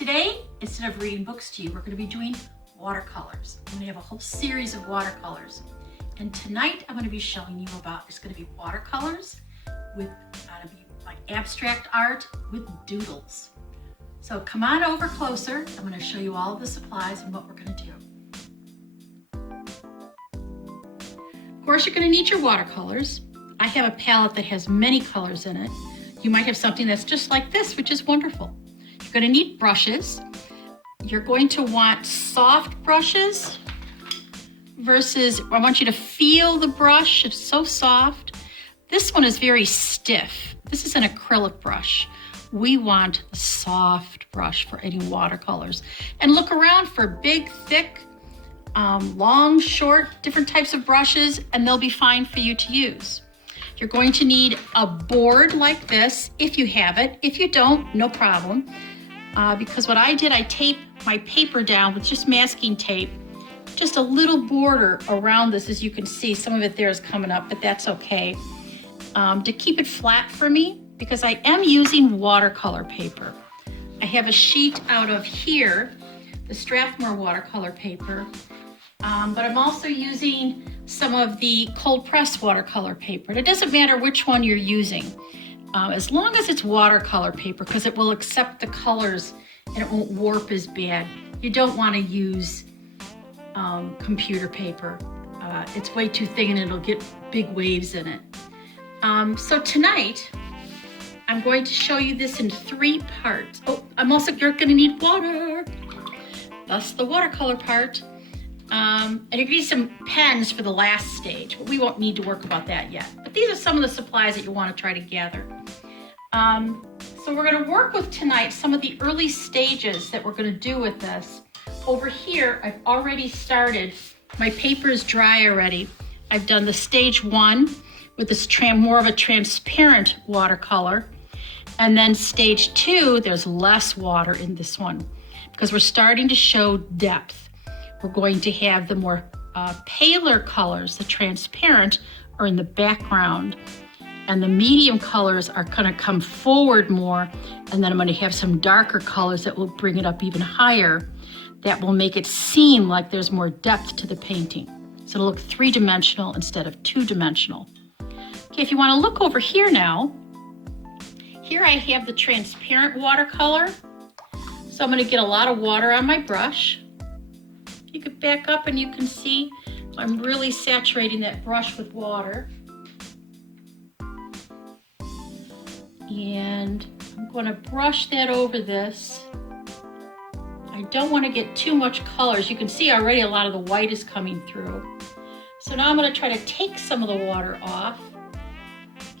Today, instead of reading books to you, we're going to be doing watercolors. I'm going to have a whole series of watercolors. And tonight I'm going to be showing you about, it's going to be watercolors with, like abstract art with doodles. So come on over closer. I'm going to show you all of the supplies and what we're going to do. Of course, you're going to need your watercolors. I have a palette that has many colors in it. You might have something that's just like this, which is wonderful. You're going to need brushes. You're going to want soft brushes versus, I want you to feel the brush. It's so soft. This one is very stiff. This is an acrylic brush. We want a soft brush for any watercolors. And look around for big, thick, long, short, different types of brushes, and they'll be fine for you to use. You're going to need a board like this, if you have it. If you don't, no problem. Because what I did, I taped my paper down with just masking tape, just a little border around this. As you can see, some of it there is coming up, but that's okay. To keep it flat for me, because I am using watercolor paper. I have a sheet out of here, the Strathmore watercolor paper, but I'm also using some of the cold press watercolor paper. And it doesn't matter which one you're using, as long as it's watercolor paper, because it will accept the colors and it won't warp as bad. You don't want to use computer paper. It's way too thin and it'll get big waves in it. So tonight, I'm going to show you this in 3 parts. Oh, you're going to need water. That's the watercolor part. And you're going to need some pens for the last stage, but we won't need to work about that yet. But these are some of the supplies that you want to try to gather. So we're going to work with tonight some of the early stages that we're going to do with this. Over here, I've already started. My paper is dry already. I've done the stage 1 with this more of a transparent watercolor. And then stage 2, there's less water in this one because we're starting to show depth. We're going to have the more paler colors, the transparent, are in the background. And the medium colors are going to come forward more. And then I'm going to have some darker colors that will bring it up even higher. That will make it seem like there's more depth to the painting. So it'll look 3-dimensional instead of 2-dimensional. Okay, if you want to look over here now, here I have the transparent watercolor. So I'm going to get a lot of water on my brush. You could back up and you can see I'm really saturating that brush with water. And I'm going to brush that over this. I don't want to get too much color. As you can see already, a lot of the white is coming through. So now I'm going to try to take some of the water off.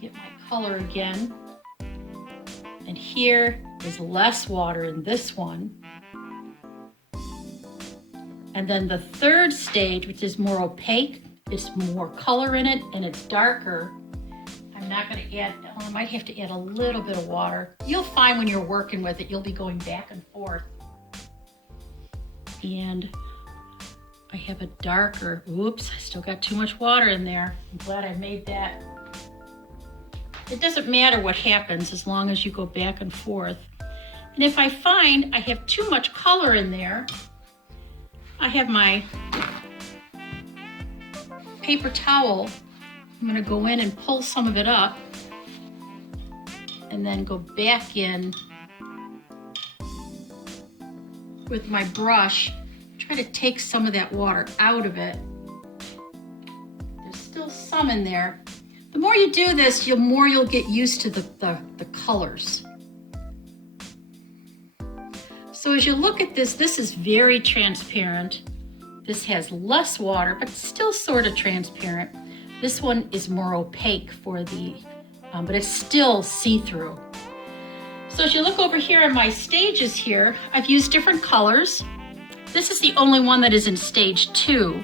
Get my color again. And here is less water in this one. And then the third stage, which is more opaque, it's more color in it and it's darker. I'm not going to add, I might have to add a little bit of water. You'll find when you're working with it, you'll be going back and forth. And I have a darker, oops, I still got too much water in there. I'm glad I made that. It doesn't matter what happens as long as you go back and forth. And if I find I have too much color in there, I have my paper towel. I'm going to go in and pull some of it up and then go back in with my brush. Try to take some of that water out of it. There's still some in there. The more you do this, the more you'll get used to the colors. So as you look at this, this is very transparent. This has less water, but still sort of transparent. This one is more opaque for the, but it's still see-through. So as you look over here in my stages here, I've used different colors. This is the only one that is in stage 2,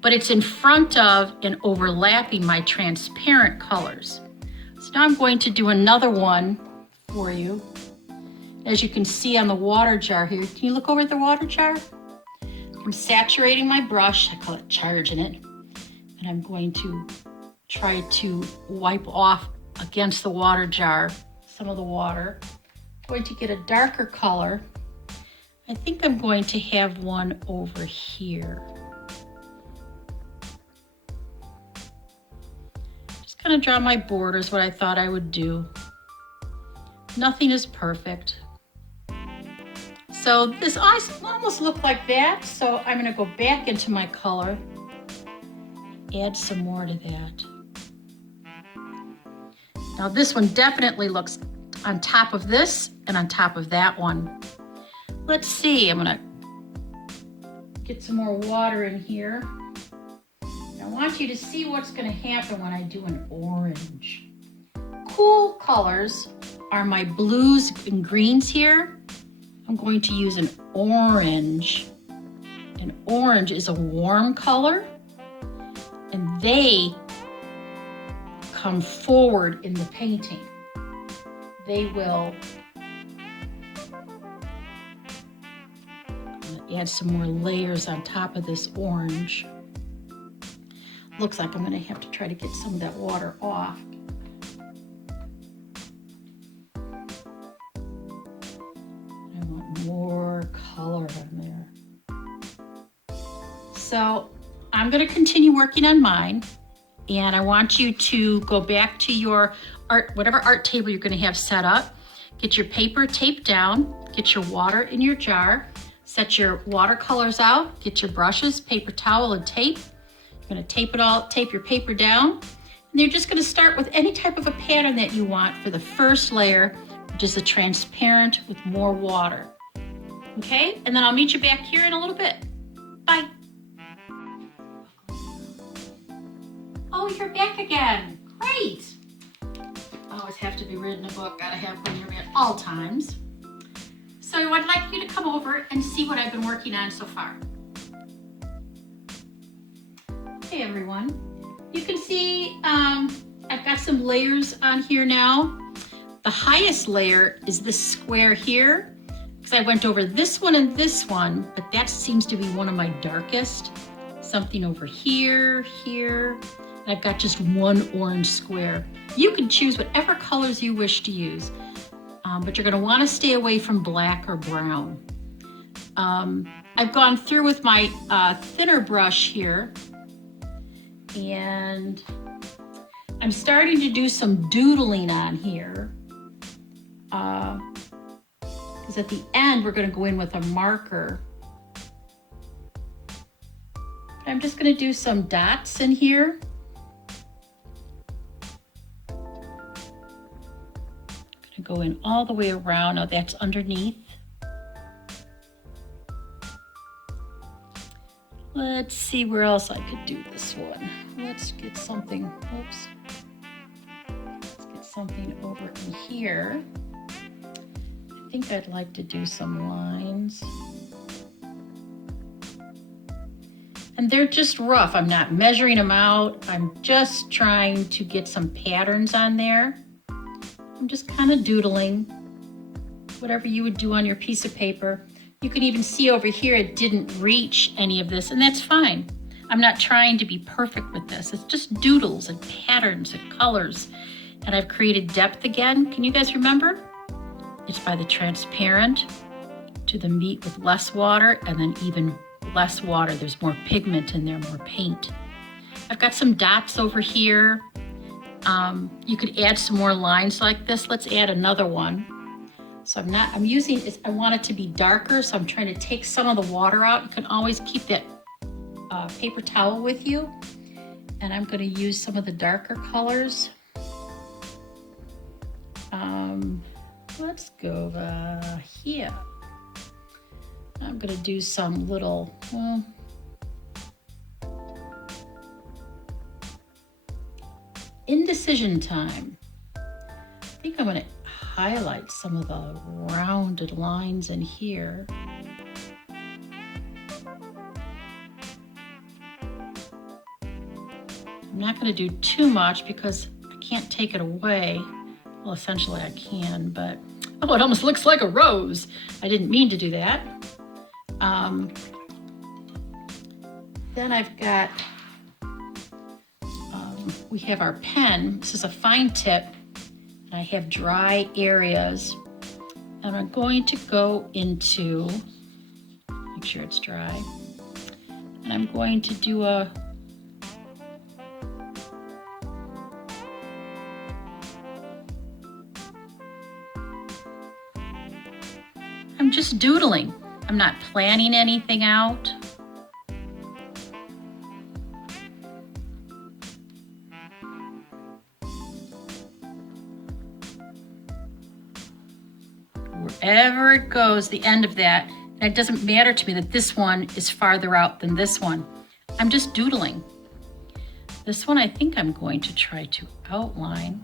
but it's in front of and overlapping my transparent colors. So now I'm going to do another one for you. As you can see on the water jar here, can you look over at the water jar? I'm saturating my brush, I call it charging it, and I'm going to try to wipe off against the water jar some of the water. I'm going to get a darker color I think I'm going to have one over here. Just kind of draw my borders, what I thought I would do. Nothing is perfect. So this almost looked like that, so I'm going to go back into my color, add some more to that. Now this one definitely looks on top of this and on top of that one. Let's see, I'm going to get some more water in here. I want you to see what's going to happen when I do an orange. Cool colors are my blues and greens here. I'm going to use an orange. An orange is a warm color, and they come forward in the painting. They will add some more layers on top of this orange. Looks like I'm going to have to try to get some of that water off. I want more color in there. So I'm going to continue working on mine, and I want you to go back to your art, whatever art table you're going to have set up. Get your paper taped down, get your water in your jar, set your watercolors out, get your brushes, paper towel, and tape. You're going to tape your paper down, and you're just going to start with any type of a pattern that you want for the first layer, which is a transparent with more water. Okay, and then I'll meet you back here in a little bit. Bye. Oh, you're back again. Great. Always have to be reading a book. Gotta have one near me at all times. So I'd like you to come over and see what I've been working on so far. Hey everyone. You can see I've got some layers on here now. The highest layer is this square here, because I went over this one and this one, but that seems to be one of my darkest. Something over here, here. And I've got just one orange square. You can choose whatever colors you wish to use, but you're going to want to stay away from black or brown. I've gone through with my thinner brush here, and I'm starting to do some doodling on here, because at the end we're going to go in with a marker. I'm just going to do some dots in here. Go in all the way around. Now that's underneath. Let's see where else I could do this one. Let's get something, oops. Let's get something over in here. I think I'd like to do some lines. And they're just rough. I'm not measuring them out. I'm just trying to get some patterns on there. I'm just kind of doodling, whatever you would do on your piece of paper. You can even see over here it didn't reach any of this, and that's fine. I'm not trying to be perfect with this. It's just doodles and patterns and colors. And I've created depth again. Can you guys remember? It's by the transparent to the meat with less water, and then even less water. There's more pigment in there, more paint. I've got some dots over here. You could add some more lines like this. Let's add another one. So I'm using it, I want it to be darker, so I'm trying to take some of the water out. You can always keep that paper towel with you. And I'm gonna use some of the darker colors. Let's go here. I'm gonna do some little, indecision time. I think I'm going to highlight some of the rounded lines in here. I'm not going to do too much because I can't take it away. Well, essentially I can, but oh, it almost looks like a rose. I didn't mean to do that. Then I've got we have our pen. This is a fine tip, and I have dry areas. And I'm going to go into Make sure it's dry. And I'm going to do a I'm just doodling. I'm not planning anything out. Wherever it goes, the end of that, and it doesn't matter to me that this one is farther out than this one. I'm just doodling. This one I think I'm going to try to outline.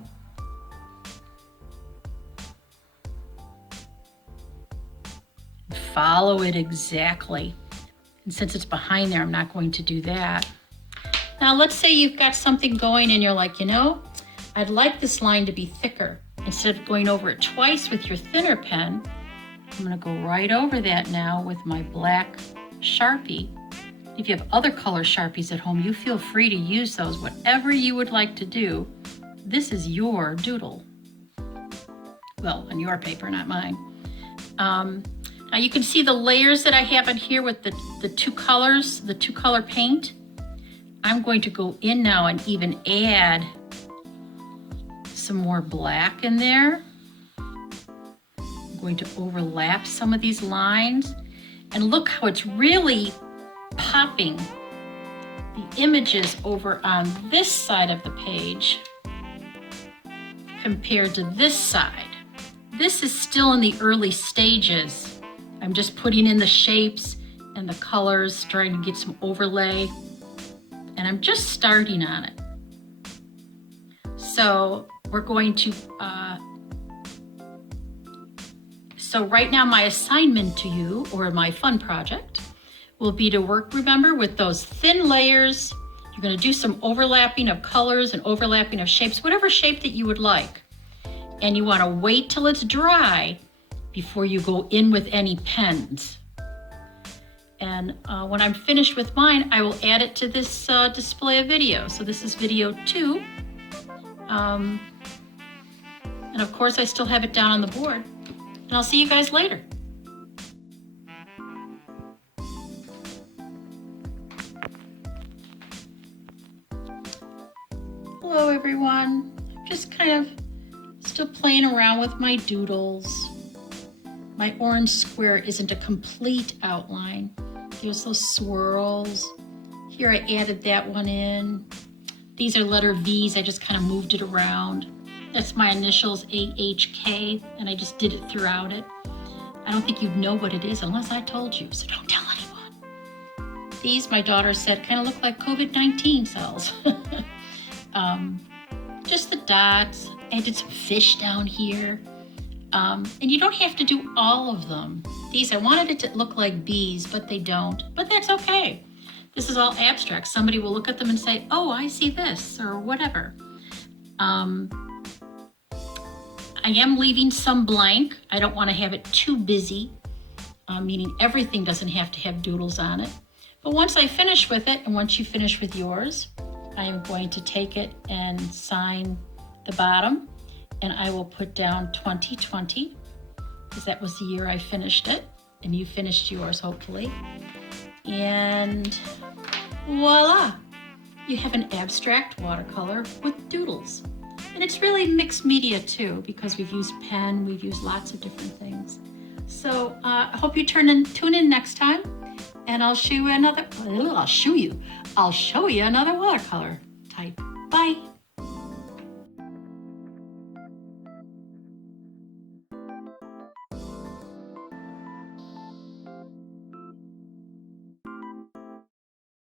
Follow it exactly. And since it's behind there, I'm not going to do that. Now let's say you've got something going and you're like, you know, I'd like this line to be thicker. Instead of going over it twice with your thinner pen, I'm going to go right over that now with my black Sharpie. If you have other color Sharpies at home, you feel free to use those, whatever you would like to do. This is your doodle. Well, on your paper, not mine. Now you can see the layers that I have in here with the two colors, the two color paint. I'm going to go in now and even add some more black in there. I'm going to overlap some of these lines. And look how it's really popping the images over on this side of the page compared to this side. This is still in the early stages. I'm just putting in the shapes and the colors, trying to get some overlay, and I'm just starting on it. So we're going to, so right now my assignment to you, or my fun project, will be to work, remember, with those thin layers. You're going to do some overlapping of colors and overlapping of shapes, whatever shape that you would like. And you want to wait till it's dry before you go in with any pens. And when I'm finished with mine, I will add it to this display of video. So this is video 2. And of course, I still have it down on the board. And I'll see you guys later. Hello, everyone. I'm just kind of still playing around with my doodles. My orange square isn't a complete outline. There's those swirls. Here I added that one in. These are letter V's. I just kind of moved it around. That's my initials, AHK, and I just did it throughout it. I don't think you'd know what it is unless I told you, so don't tell anyone. These, my daughter said, kind of look like COVID-19 cells. Just the dots. I did some fish down here. And you don't have to do all of them. These, I wanted it to look like bees, but they don't. But that's okay. This is all abstract. Somebody will look at them and say, oh, I see this, or whatever. I am leaving some blank. I don't want to have it too busy, meaning everything doesn't have to have doodles on it. But once I finish with it, and once you finish with yours, I am going to take it and sign the bottom. And I will put down 2020, because that was the year I finished it, and you finished yours, hopefully. And voila, you have an abstract watercolor with doodles. And it's really mixed media too, because we've used pen, we've used lots of different things. So I hope you tune in next time, and I'll show you another watercolor type. Bye.